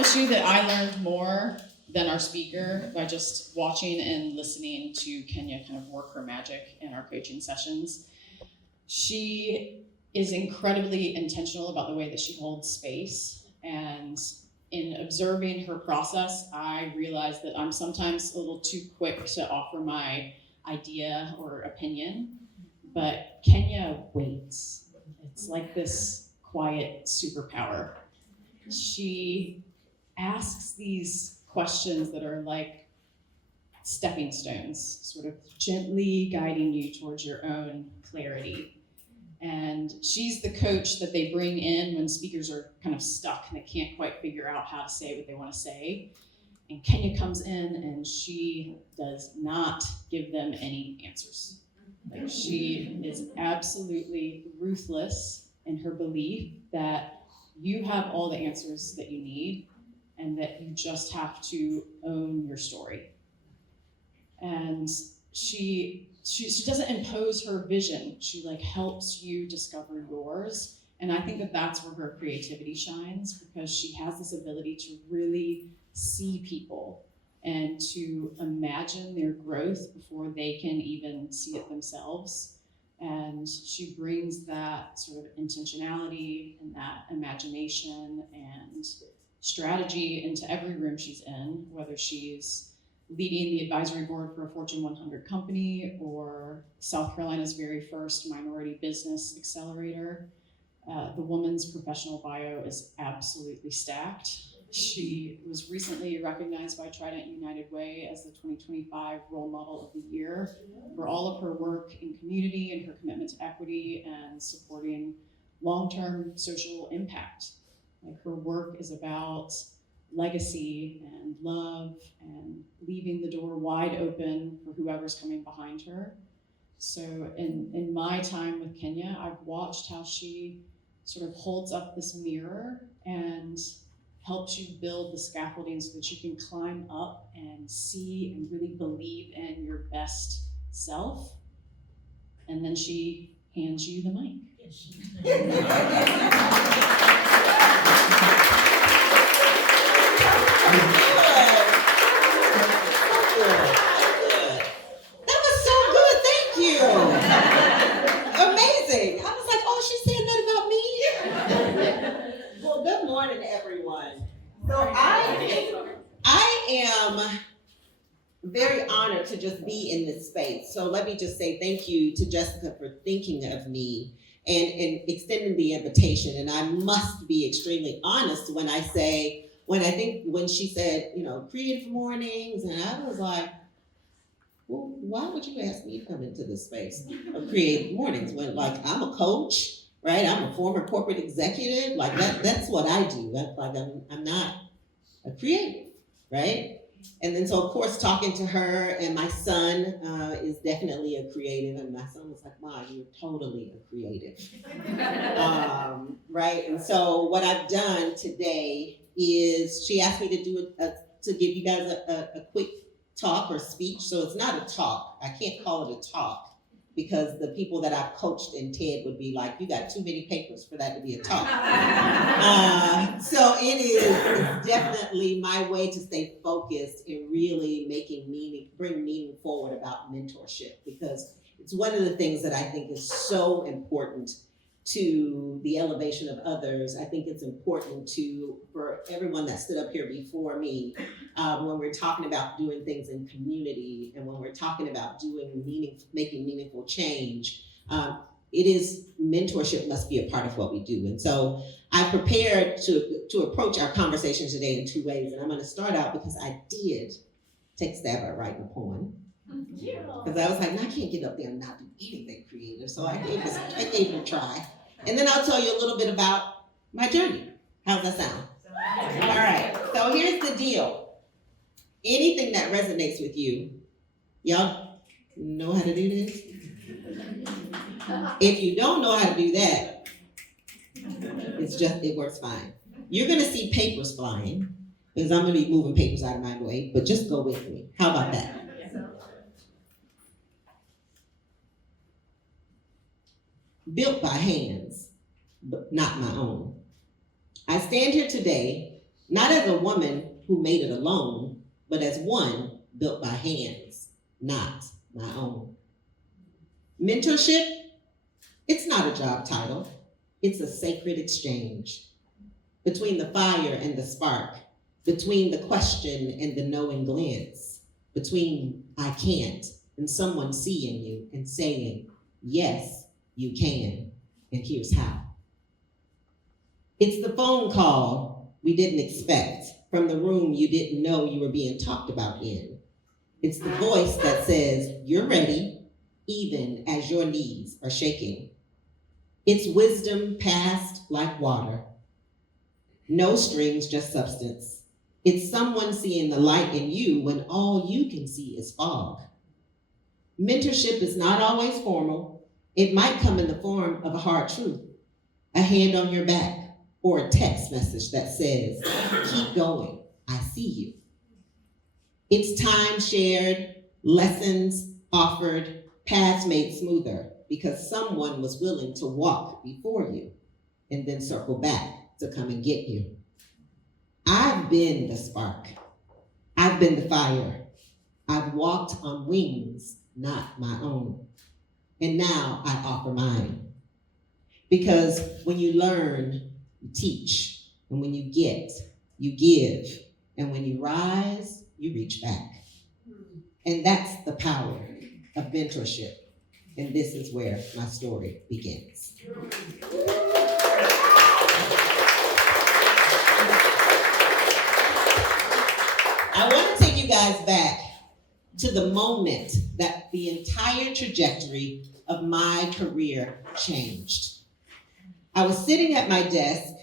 promise you that I learned more than our speaker by just watching and listening to Kenya kind of work her magic in our coaching sessions. She is incredibly intentional about the way that she holds space, and in observing her process, I realized that I'm sometimes a little too quick to offer my idea or opinion, but Kenya waits. It's like this quiet superpower. She asks these questions that are like stepping stones, sort of gently guiding you towards your own clarity. And she's the coach that they bring in when speakers are kind of stuck and they can't quite figure out how to say what they want to say. And Kenya comes in and she does not give them any answers. Like, she is absolutely ruthless in her belief that you have all the answers that you need and that you just have to own your story. And she doesn't impose her vision. She like helps you discover yours. And I think that that's where her creativity shines, because she has this ability to really see people and to imagine their growth before they can even see it themselves. And she brings that sort of intentionality and that imagination and strategy into every room she's in, whether she's leading the advisory board for a Fortune 100 company or South Carolina's very first minority business accelerator. The woman's professional bio is absolutely stacked. She was recently recognized by Trident United Way as the 2025 Role Model of the Year for all of her work in community and her commitment to equity and supporting long-term social impact. Like, her work is about legacy and love and leaving the door wide open for whoever's coming behind her. So in my time with Kenya, I've watched how she sort of holds up this mirror and helps you build the scaffolding so that you can climb up and see and really believe in your best self. And then she hands you the mic. That was so good, thank you. Amazing. I was like, oh, she's saying that about me? Well, good morning, everyone. So I am very honored to just be in this space. So let me just say thank you to Jessica for thinking of me and extending the invitation. And I must be extremely honest when I she said, Creative Mornings, and I was like, well, why would you ask me to come into this space of Creative Mornings when, like, I'm a coach, right? I'm a former corporate executive. Like, that's what I do. I'm not a creative, right? And then so, of course, talking to her, and my son is definitely a creative, and my son was like, Mom, you're totally a creative, right? And so what I've done today is she asked me to to give you guys a quick talk or speech. So it's not a talk. I can't call it a talk because the people that I've coached in TED would be like, you got too many papers for that to be a talk. So it's definitely my way to stay focused and really bring meaning forward about mentorship, because it's one of the things that I think is so important to the elevation of others. I think it's important for everyone that stood up here before me, when we're talking about doing things in community and when we're talking about making meaningful change, mentorship must be a part of what we do. And so I prepared to approach our conversation today in two ways. And I'm going to start out because I did take a stab at writing a poem. Because I was like, no, I can't get up there and not do anything creative. So I gave it a try. And then I'll tell you a little bit about my journey. How's that sound? All right. So here's the deal. Anything that resonates with you, y'all know how to do this? If you don't know how to do that, it works fine. You're going to see papers flying, because I'm going to be moving papers out of my way, but just go with me. How about that? Built by hands, but not my own. I stand here today not as a woman who made it alone, but as one built by hands, not my own. Mentorship, it's not a job title. It's a sacred exchange between the fire and the spark, between the question and the knowing glance, between I can't and someone seeing you and saying, yes, you can, and here's how. It's the phone call we didn't expect from the room you didn't know you were being talked about in. It's the voice that says, you're ready, even as your knees are shaking. It's wisdom passed like water. No strings, just substance. It's someone seeing the light in you when all you can see is fog. Mentorship is not always formal. It might come in the form of a hard truth, a hand on your back, or a text message that says, keep going, I see you. It's time shared, lessons offered, paths made smoother because someone was willing to walk before you and then circle back to come and get you. I've been the spark. I've been the fire. I've walked on wings, not my own. And now I offer mine. Because when you learn, you teach. And when you get, you give. And when you rise, you reach back. And that's the power of mentorship. And this is where my story begins. I want to take you guys back to the moment that the entire trajectory of my career changed. I was sitting at my desk,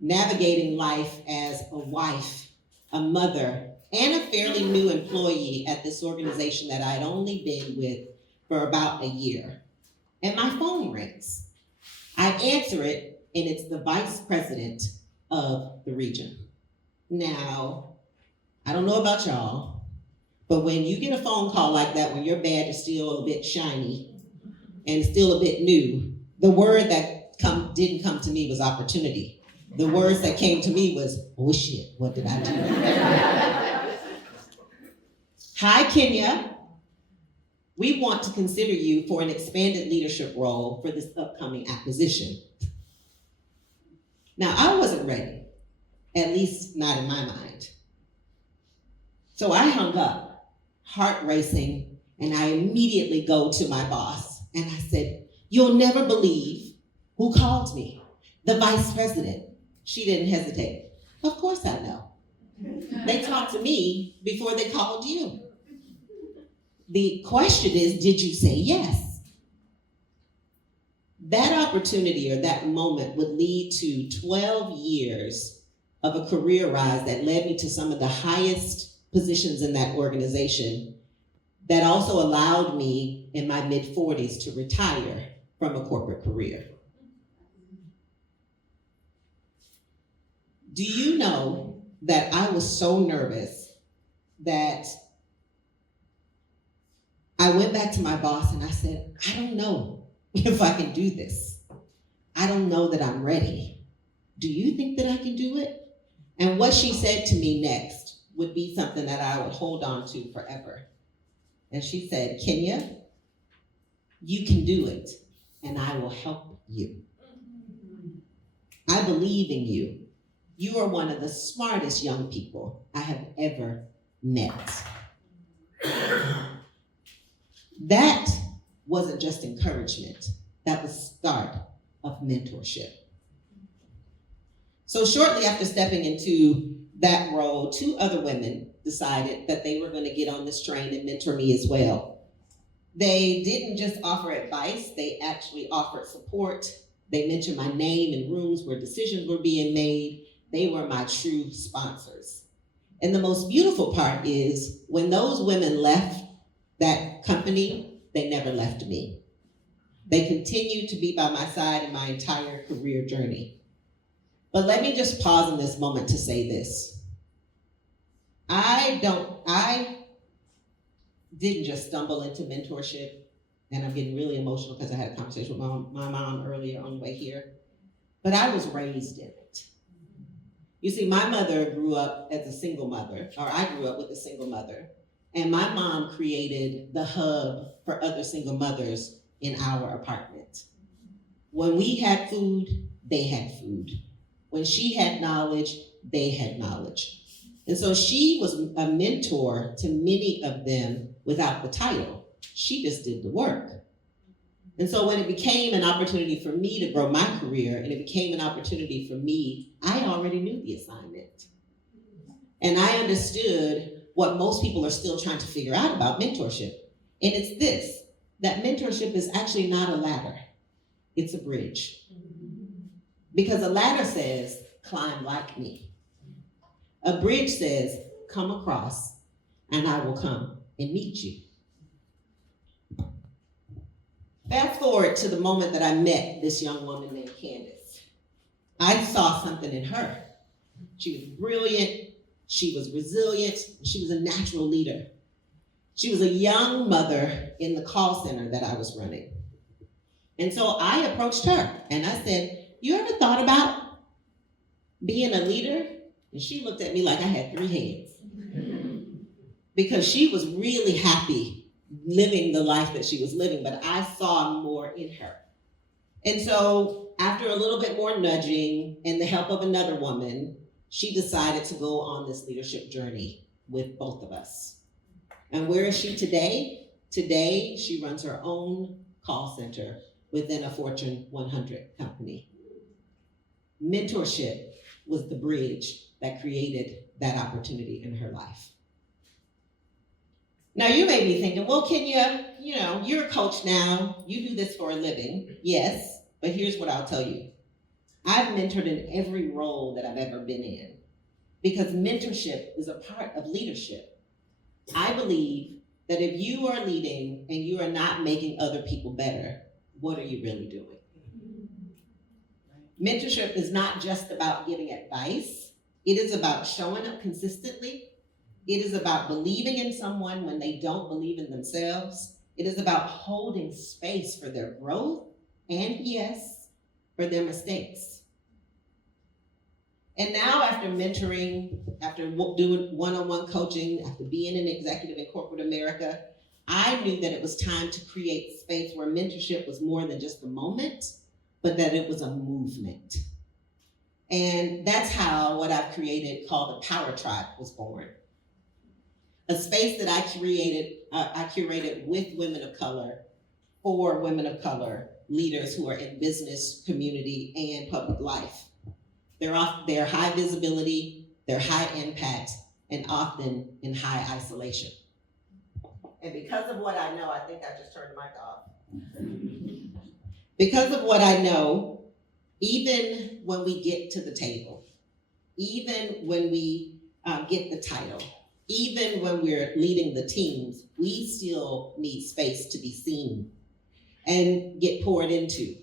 navigating life as a wife, a mother, and a fairly new employee at this organization that I'd only been with for about a year. And my phone rings. I answer it, and it's the vice president of the region. Now, I don't know about y'all, but when you get a phone call like that, when your badge is still a bit shiny and still a bit new, the word that didn't come to me was opportunity. The words that came to me was, oh shit, what did I do? Hi, Kenya. We want to consider you for an expanded leadership role for this upcoming acquisition. Now, I wasn't ready, at least not in my mind. So I hung up, heart racing, and I immediately go to my boss. And I said, you'll never believe who called me, the vice president. She didn't hesitate. Of course I know. They talked to me before they called you. The question is, did you say yes? That opportunity or that moment would lead to 12 years of a career rise that led me to some of the highest positions in that organization that also allowed me in my mid-40s to retire from a corporate career. Do you know that I was so nervous that I went back to my boss and I said, I don't know if I can do this. I don't know that I'm ready. Do you think that I can do it? And what she said to me next would be something that I would hold on to forever. And she said, Kenya, you can do it, and I will help you. I believe in you. You are one of the smartest young people I have ever met. That wasn't just encouragement. That was the start of mentorship. So shortly after stepping into that role, 2 other women decided that they were going to get on this train and mentor me as well. They didn't just offer advice, they actually offered support. They mentioned my name in rooms where decisions were being made. They were my true sponsors. And the most beautiful part is when those women left that company, they never left me. They continued to be by my side in my entire career journey. But let me just pause in this moment to say this. I didn't just stumble into mentorship, and I'm getting really emotional because I had a conversation with my mom earlier on the way here, but I was raised in it. You see, my mother grew up as a single mother, or I grew up with a single mother, and my mom created the hub for other single mothers in our apartment. When we had food, they had food. When she had knowledge, they had knowledge. And so she was a mentor to many of them without the title. She just did the work. And so when it became an opportunity for me to grow my career, and it became an opportunity for me, I already knew the assignment. And I understood what most people are still trying to figure out about mentorship. And it's this, that mentorship is actually not a ladder. It's a bridge. Because a ladder says, climb like me. A bridge says, come across, and I will come and meet you. Fast forward to the moment that I met this young woman named Candace. I saw something in her. She was brilliant, she was resilient, she was a natural leader. She was a young mother in the call center that I was running. And so I approached her and I said, you ever thought about being a leader? And she looked at me like I had 3 heads. Because she was really happy living the life that she was living, but I saw more in her. And so after a little bit more nudging and the help of another woman, she decided to go on this leadership journey with both of us. And where is she today? Today, she runs her own call center within a Fortune 100 company. Mentorship was the bridge that created that opportunity in her life. Now you may be thinking, well, Kenya, you're a coach now. You do this for a living. Yes, but here's what I'll tell you. I've mentored in every role that I've ever been in because mentorship is a part of leadership. I believe that if you are leading and you are not making other people better, what are you really doing? Mentorship is not just about giving advice. It is about showing up consistently. It is about believing in someone when they don't believe in themselves. It is about holding space for their growth and, yes, for their mistakes. And now after mentoring, after doing one-on-one coaching, after being an executive in corporate America, I knew that it was time to create space where mentorship was more than just a moment, but that it was a movement. And that's how what I've created called the Power Tribe was born. A space that I curated with women of color, for women of color, leaders who are in business, community, and public life. They're high visibility, they're high impact, and often in high isolation. And because of what I know, I think I just turned the mic off. Because of what I know, even when we get to the table, even when we get the title, even when we're leading the teams, we still need space to be seen and get poured into.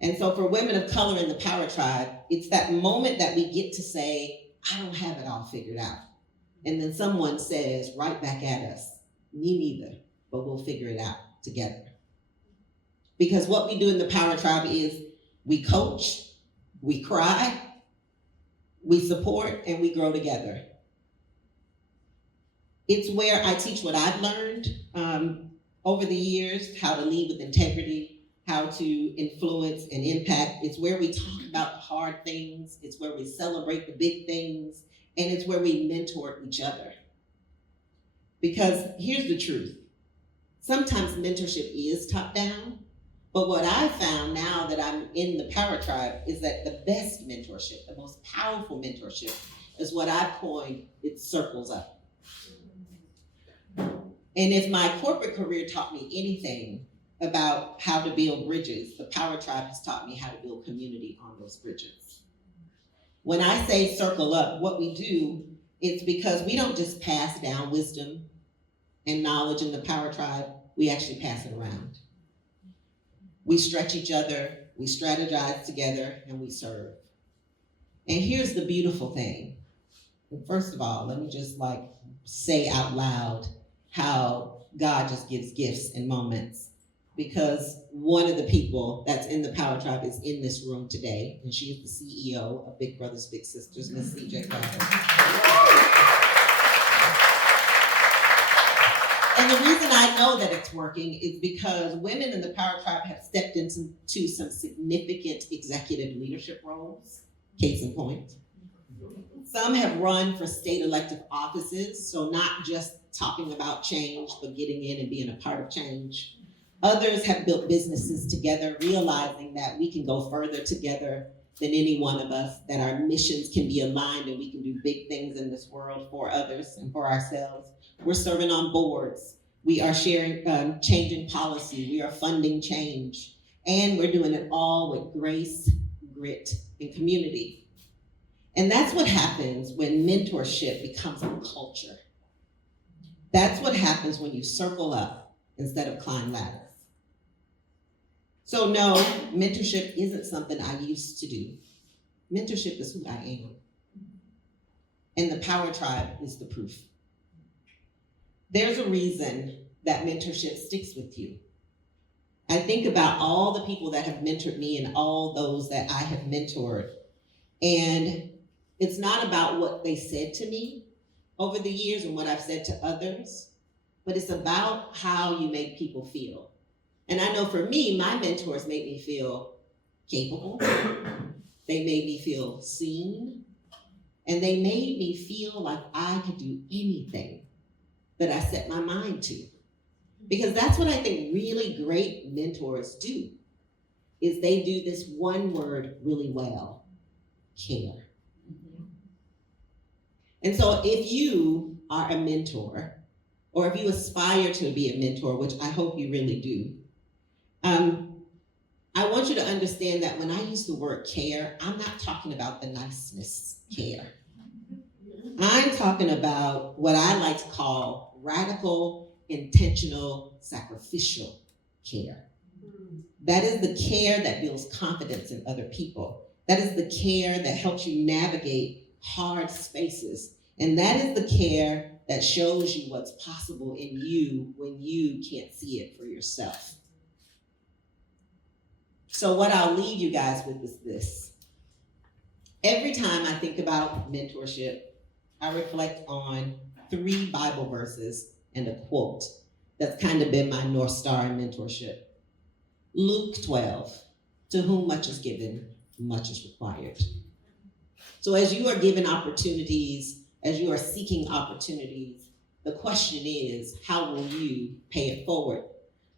And so for women of color in the Power Tribe, it's that moment that we get to say, I don't have it all figured out. And then someone says right back at us, me neither, but we'll figure it out together. Because what we do in the Power Tribe is we coach, we cry, we support, and we grow together. It's where I teach what I've learned over the years, how to lead with integrity, how to influence and impact. It's where we talk about the hard things. It's where we celebrate the big things. And it's where we mentor each other. Because here's the truth. Sometimes mentorship is top down. But what I found now that I'm in the Power Tribe is that the best mentorship, the most powerful mentorship, is what I've coined, it circles up. And if my corporate career taught me anything about how to build bridges, the Power Tribe has taught me how to build community on those bridges. When I say circle up, what we do is because we don't just pass down wisdom and knowledge in the Power Tribe, we actually pass it around. We stretch each other, we strategize together, and we serve. And here's the beautiful thing. First of all, let me just say out loud how God just gives gifts and moments. because one of the people that's in the Power Tribe is in this room today, and she is the CEO of Big Brothers Big Sisters, Miss CJ Carter. And the reason I know that it's working is because women in the Power Tribe have stepped into some significant executive leadership roles, case in point. Some have run for state elective offices, so not just talking about change, but getting in and being a part of change. Others have built businesses together, realizing that we can go further together than any one of us, that our missions can be aligned and we can do big things in this world for others and for ourselves. We're serving on boards. We are sharing, changing policy. We are funding change. And we're doing it all with grace, grit, and community. And that's what happens when mentorship becomes a culture. That's what happens when you circle up instead of climb ladders. So no, mentorship isn't something I used to do. Mentorship is who I am. And the Power Tribe is the proof. There's a reason that mentorship sticks with you. I think about all the people that have mentored me and all those that I have mentored. And it's not about what they said to me over the years and what I've said to others, but it's about how you make people feel. And I know for me, my mentors made me feel capable. They made me feel seen. And they made me feel like I could do anything that I set my mind to. Because that's what I think really great mentors do, is they do this one word really well, care. And so if you are a mentor, or if you aspire to be a mentor, which I hope you really do, I want you to understand that when I use the word care, I'm not talking about the niceness care. I'm talking about what I like to call radical, intentional, sacrificial care. That is the care that builds confidence in other people. That is the care that helps you navigate hard spaces. And that is the care that shows you what's possible in you when you can't see it for yourself. So what I'll leave you guys with is this. Every time I think about mentorship, I reflect on 3 Bible verses and a quote that's kind of been my North Star in mentorship. Luke 12, to whom much is given, much is required. So as you are given opportunities, as you are seeking opportunities, the question is, how will you pay it forward?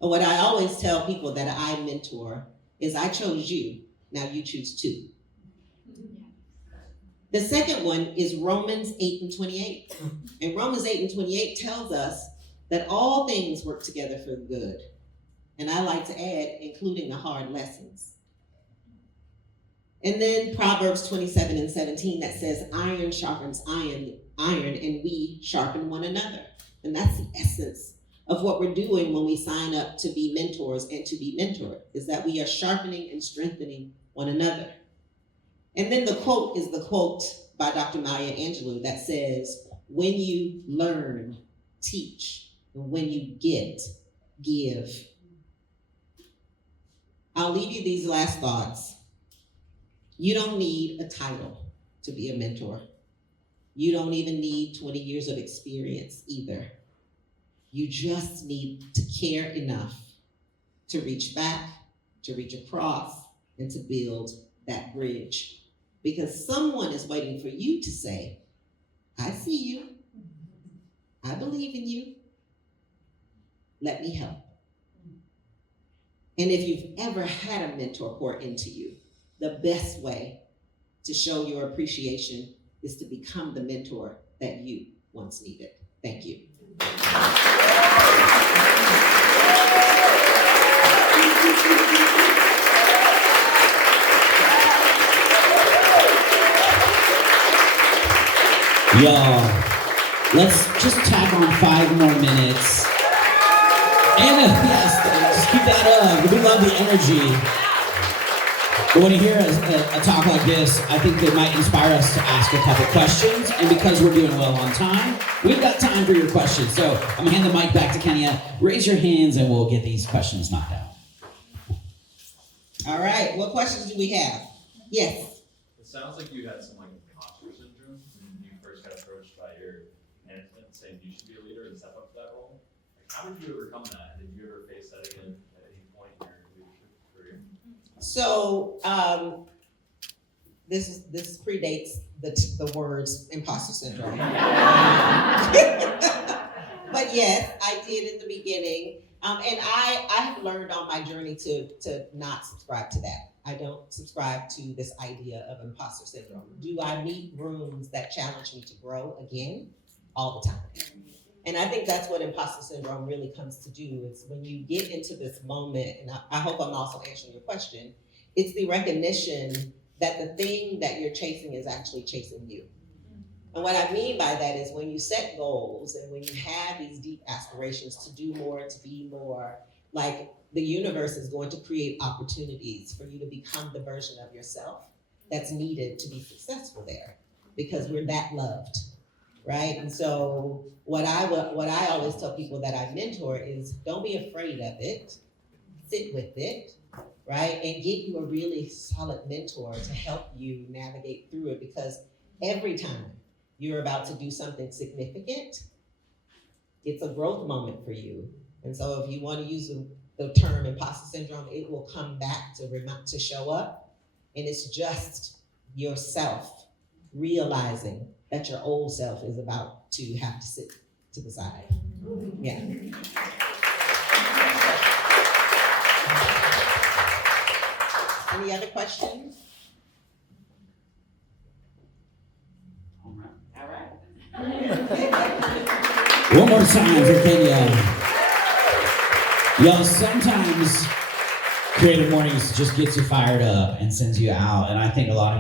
And what I always tell people that I mentor is I chose you, now you choose too. The second one is Romans 8:28. And Romans 8:28 tells us that all things work together for the good. And I like to add, including the hard lessons. And then Proverbs 27:17 that says, iron sharpens iron, and we sharpen one another. And that's the essence of what we're doing when we sign up to be mentors and to be mentored, is that we are sharpening and strengthening one another. And then the quote is the quote by Dr. Maya Angelou that says, when you learn, teach, and when you get, give. I'll leave you these last thoughts. You don't need a title to be a mentor. You don't even need 20 years of experience either. You just need to care enough to reach back, to reach across, and to build that bridge. Because someone is waiting for you to say, I see you. I believe in you. Let me help. And if you've ever had a mentor pour into you, the best way to show your appreciation is to become the mentor that you once needed. Thank you. Y'all, let's just tack on 5 more minutes. And yes, just keep that up. We love the energy. But when you hear a talk like this, I think it might inspire us to ask a couple questions. And because we're doing well on time, we've got time for your questions. So I'm gonna hand the mic back to Kenya. Raise your hands and we'll get these questions knocked out. All right, what questions do we have? Yes. It sounds like you had some like imposter syndrome when you first got approached by your management saying you should be a leader and step up to that role. Like, how did you overcome that? Did you ever face that again at any point in your leadership career? So this predates the words imposter syndrome. But yes, I did in the beginning. And I have learned on my journey to not subscribe to that. I don't subscribe to this idea of imposter syndrome. Do I meet rooms that challenge me to grow again? All the time. And I think that's what imposter syndrome really comes to do. It's when you get into this moment, and I hope I'm also answering your question, it's the recognition that the thing that you're chasing is actually chasing you. And what I mean by that is when you set goals and when you have these deep aspirations to do more, to be more, like the universe is going to create opportunities for you to become the version of yourself that's needed to be successful there, because we're that loved, right? And so what I always tell people that I mentor is don't be afraid of it, sit with it, right? And get you a really solid mentor to help you navigate through it, because every time you're about to do something significant, it's a growth moment for you. And so if you want to use the term imposter syndrome, it will come back to show up. And it's just yourself realizing that your old self is about to have to sit to the side. Yeah. Any other questions? All right. One more time for Kenya. Y'all, sometimes Creative Mornings just gets you fired up and sends you out, and I think a lot of